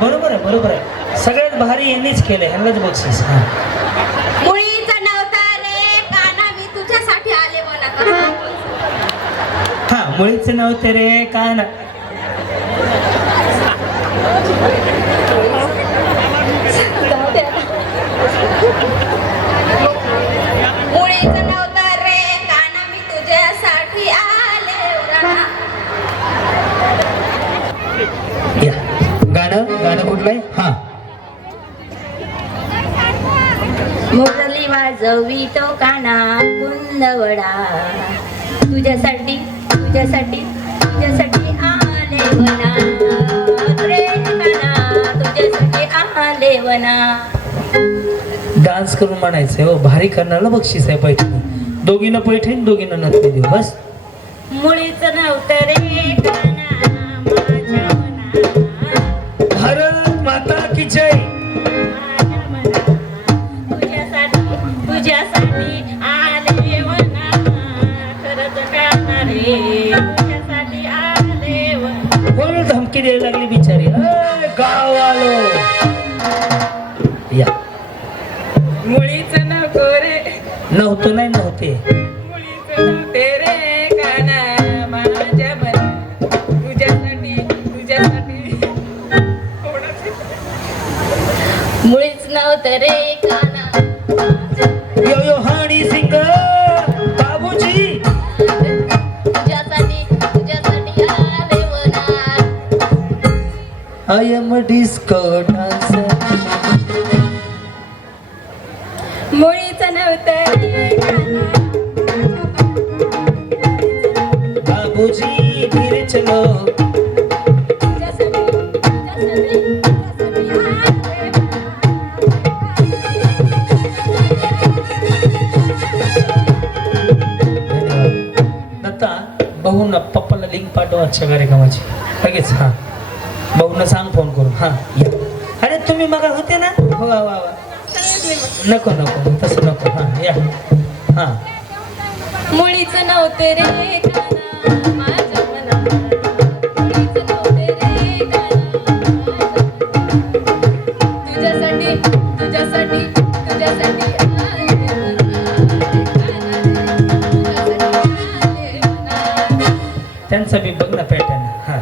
बरोबर आहे बरोबर आहे. सगळ्यात भारी यांनीच केलं ह्यांनाच बक्षीस हा. मुळीचा नव्हता रे काना मी तुझ्यासाठी आले म्हणा हा मुळीचं नव्हते रे काना करून म्हणायचंय हो भारी करणारा बक्षीस आहे पैठणी. दोघीनं पैठणी दोघीनं नथी देऊ बस. मुळीच नव्हतं रे भारत माता की जय. तुझ्यासाठी तुझ्यासाठी आले वना खरंच काना रे तुझ्यासाठी आले वना कोण धमकी द्यायला लागली बिचारी? गाव आलो नव्हतं नाही नव्हते. मुळीच नव्हते रे काना. यो यो हनी सिंग बाबूजी. तुझ्यासाठी तुझ्यासाठी आले वना आय एम डिस्को डान्सर फिर चलो तुझ्यासाठी भाऊन पप्पाला लिंक पाठव आजच्या कार्यक्रमाची. लगेच हां. भाऊन सांग फोन करून. हां अरे तुम्ही मग होते ना? हो वा वा. वा. नको नको तसं नको. हा या. हा. मुळीच नव्हते रे त्यांचा बी बघ ना पॅटर्न हा.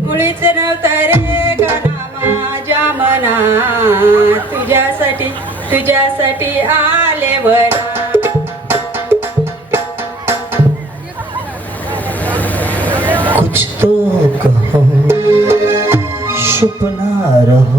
मुळीच नव्हता रे माझ्या मना तुझ्यासाठी तुझ्यासाठी आले वना कुछ तो कहो शुभ ना रहो.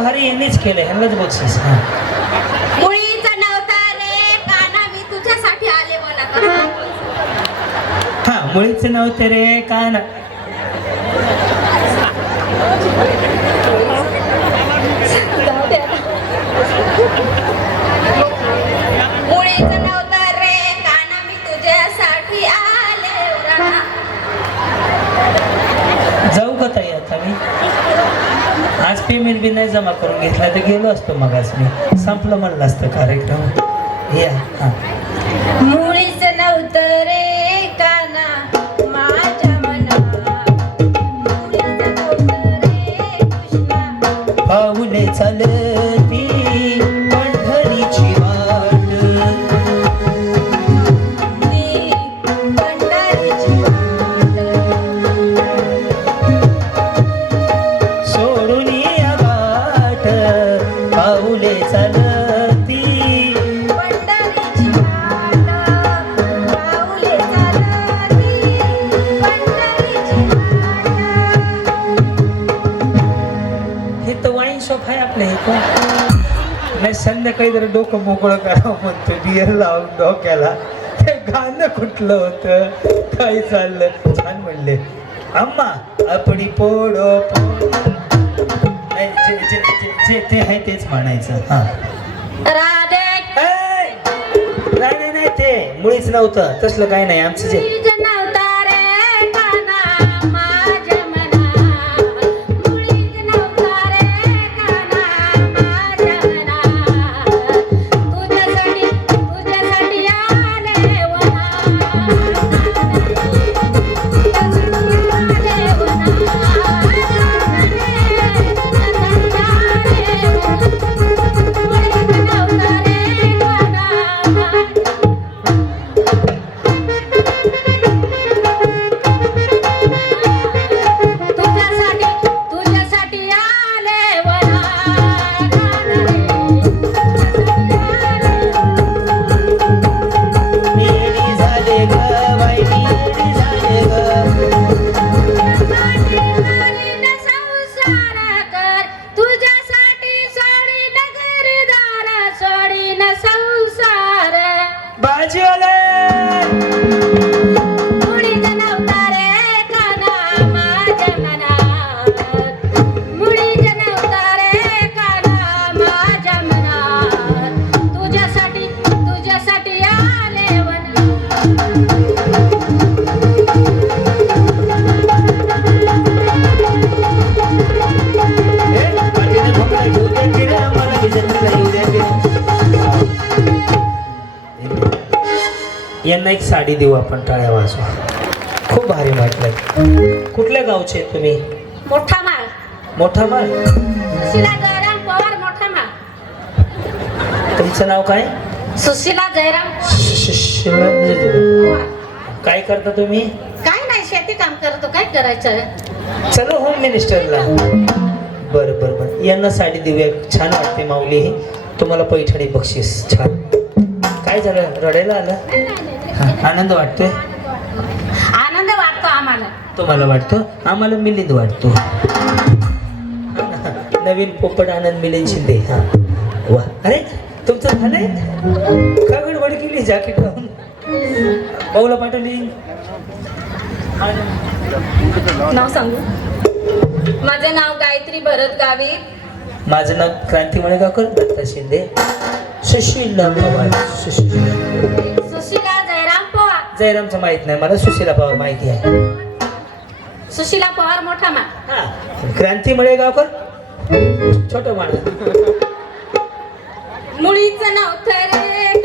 भारी यांनीच केलंय ह्यांनाच बक्षीस. मुळीचं नव्हतं रे काना मी तुझ्यासाठी आले हा मुळीचं नव्हते रे काय बी नाही जमा करून घेतला तर गेलो असतो मग मी. संपलं म्हणलं असतं कार्यक्रम. या हा. मुळीच नव्हतं. डोकं मोकळं करावं म्हणतो बियर लावून डोक्याला. ते गाणं कुठलं होतं? काय चाललं छान म्हणले. अम्मा आपडी पोडो जे ते आहे तेच म्हणायचं हा. राधे. नाही नाही ते मुळीच नव्हतं. तसलं काय नाही आमचं जे बाजीवाले मुळीच यांना एक साडी देऊ आपण टाळ्या वाजवा. खूप भारी वाटलं कुठल्या गावचे तुम्ही? मोठा माळ मोठा माळ सुशीला जयराम पवार मोठा माळ तुमचं नाव काय? सुशीला जयराम शिव- काय करता तुम्ही? काय नाही शेती काम करतो. काय करायचं? चलो होम मिनिस्टरला बरं बरं बरं. यांना साडी देऊया. छान वाटते माऊली. ही तुम्हाला पैठणी बक्षीस. छान. काय झालं? रडायला आलं? आनंद वाटतोय? आनंद वाटतो आम्हाला. तुम्हाला वाटतो? आम्हाला मिलिंद वाटतो. नवीन पोपट आनंद मिलिंद शिंदे. हा. वा. अरे तुमचं झालंय? का गडबड केली जॅकेट लावून. भाऊला पाठवली. नाव सांगू? माझं नाव गायत्री भरत गावित माझं नाव क्रांती मळेगावकर दत्ता शिंदे. सुशीला. सुशीला सुशीला जयरामचं माहीत नाही मला सुशीला पवार माहिती आहे. सुशीला पवार मोठा माळ हा. क्रांती मळेगावकर? छोट माणूस. मुळीच नव्हतं रे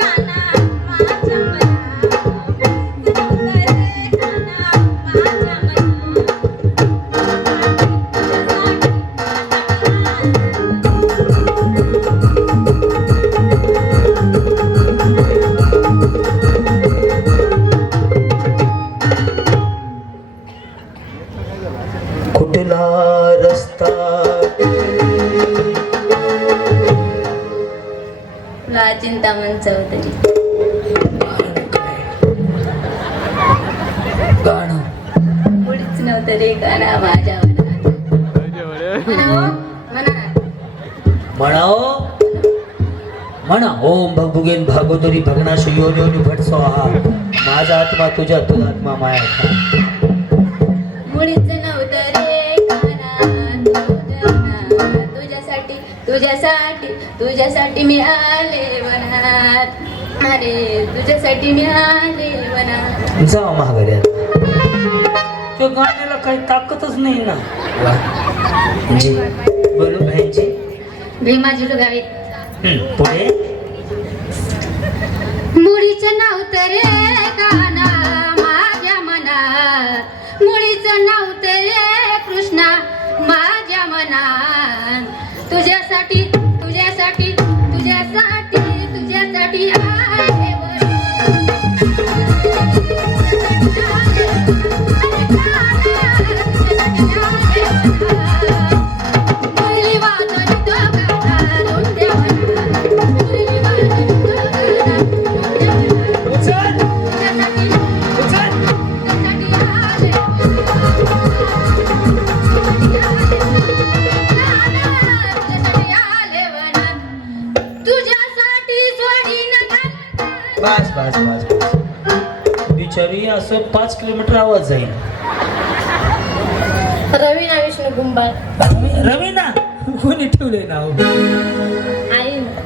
माझ्या. म्हणाओ. म्हणा. ओम भगभुगेन भागोदरी भगनाश योन योनी भट स्वाहा. माझा आत्मा तुझ्या तुझा आत्मा माया तुझ्यासाठी तुझ्यासाठी तुझ्यासाठी मी आले वनात अरे तुझ्यासाठी मी आले वनात जा महागड्या काही ताकदच नाही ना. वा. जी बोलो भीमा गावीत हम्म, पुढे? मुळीच नव्हतं रे काना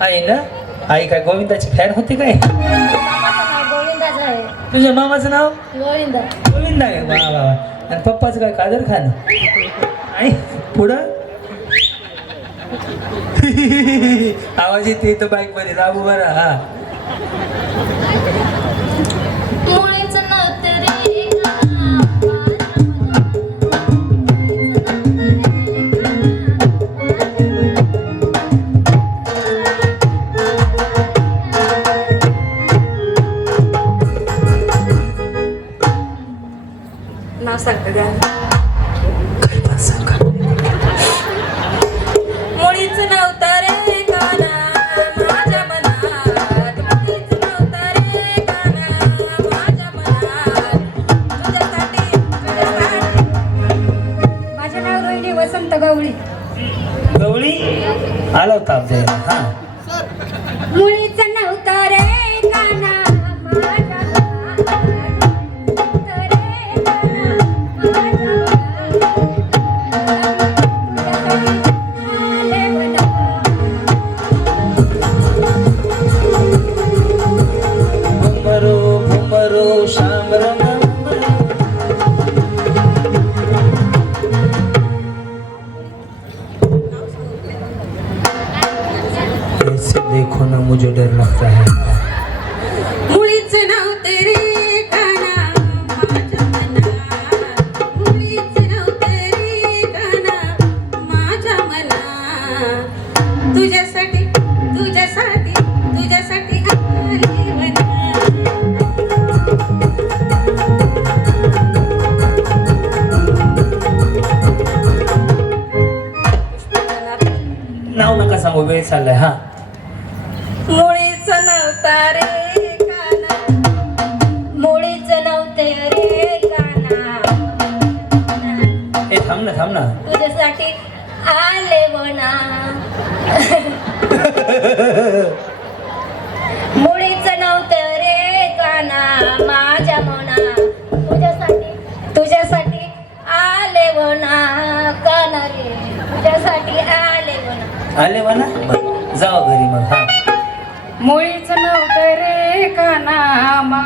आई ना? आई काय गोविंदाची फॅन होती काय? तुझ्या मामाचं नाव? गोविंदा. गोविंद आहे. वा वा वा. आणि पप्पाचं काय कादर खान? आणि पुढं? आवाज येते तो बाईकमध्ये. राबू बरं हा. नाव सांगतो गाणं सांगा मुळीच रे काना माझ्या मनात मुळीच रे काना माझ्या मनात तुझ्यासाठी तुझ्यासाठी माझे नाव रोहिणी वसंत गवळी. गवळी? आला होता आपल्याला. हा. तुझ्यासाठी तुझ्यासाठी तुझ्यासाठी आली नाव नका सांगू वेळ चाललाय हा. मुळीच नव्हतं रे काना माझ्या मना. तुझ्यासाठी तुझ्यासाठी आले वना. काना रे तुझ्यासाठी आले वना. आले म्हणा बरं, जावा घरी मग हा. मुळीच नव्हतं रे काना मा.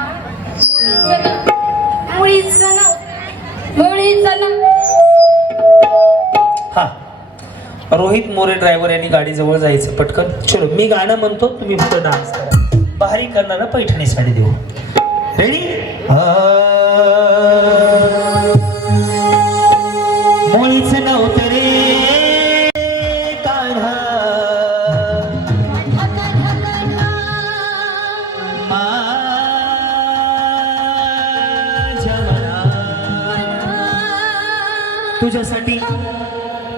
मुळीच नव्हतं मुळीच नव्हतं हा. रोहित मोरे ड्रायव्हर यांनी गाडी जवळ जायचं पटकन. चलो मी गाणं म्हणतो तुम्ही फक्त डान्स करा. भारी करणारा पैठणी साडी देऊ रेडी मुळीच नव्हतं रे कान्हा. तुझ्यासाठी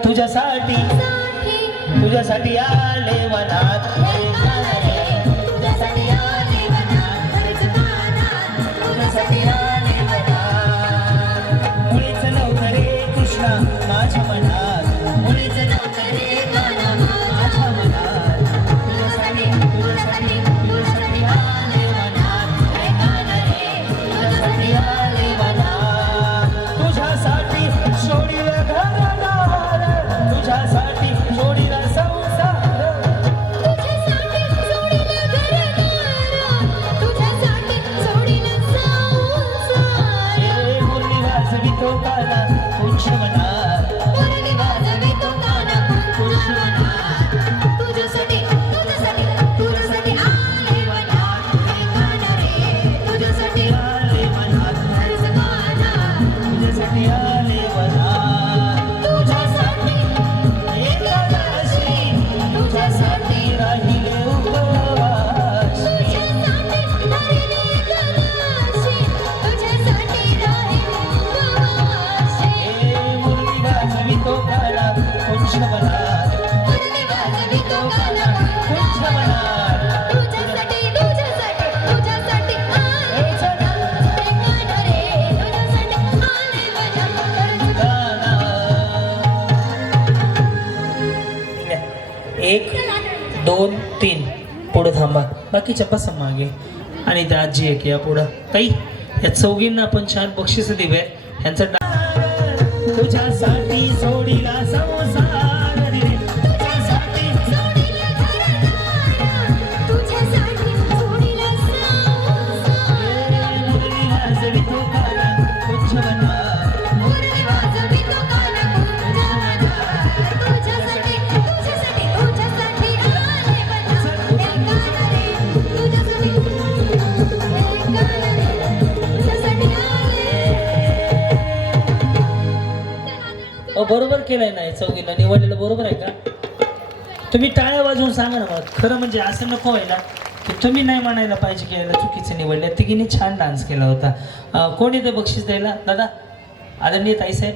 तुझ्यासाठी तुझ्यासाठी आले मनात. माझ्या मनात मुलीचे दोन तीन. पुढं थांबा. बाकीच्या पासा मागे. आणि त्या आजी एक या पुढं. काही या चौघींना आपण छान बक्षीस दिवे. यांचा तुझ्यासाठी सोडीला संसार बरोबर केलंय नाही हे निवडलेलं बरोबर आहे का? तुम्ही टाळ्या वाजवून सांगा ना मला. खरं म्हणजे असं नको व्हायला. की तुम्ही नाही म्हणायला पाहिजे की याला चुकीचं निवडलं. तिघींनी छान डान्स केला होता. कोणी कोण बक्षीस द्यायला? दादा? आदरणीय ताईसाहेब